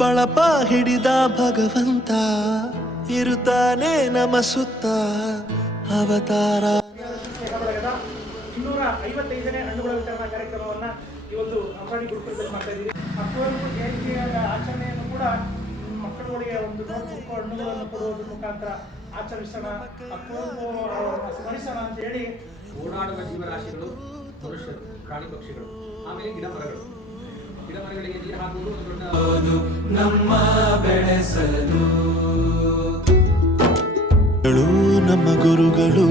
ಬಳಪ ಹಿಡಿದ ಭಗವಂತ ಇರುತ್ತಾನೆ ನಮ ಸುತ್ತ ಅವತಾರ. 255ನೇ ಹಣ್ಣುಗಳ ವಿತರಣಾ ಕಾರ್ಯಕ್ರಮವನ್ನು ಇವತ್ತು ಅಂಬಾಡಿ ಗುರುಕುಲದಲ್ಲಿ ಮಾಡ್ತಾ ಇದ್ದೀವಿ. ಅಕ್ಟೋಬರ್ ಜಯಂತಿಯ ಆಚರಣೆಯನ್ನು ಕೂಡ ಮಕ್ಕಳುಗಳಿಗೆ ಒಂದು ನೋಟ್ಬುಕ್ ಹಣ್ಣುಗಳನ್ನು ಕೊಡುವುದರ ಮುಖಾಂತರ ಆಚರಿಸೋಣ, ಅಕ್ಟೋಬರ್ ಸ್ಮರಿಸೋಣ ಅಂತ ಹೇಳಿ ಓಡಾಡುವ ಜೀವರಾಶಿಗಳು, ಮನುಷ್ಯರು, ಪ್ರಾಣಿ ಪಕ್ಷಿಗಳು, ಆಮೇಲೆ ಗಿಡ ಮರಗಳಿಗೆ ನೀರು ಹಾಕುವುದು ಒಂದು ದೊಡ್ಡ ನಮ್ಮ ಬೆಳೆಸಲು ನಮ್ಮ ಗುರುಗಳು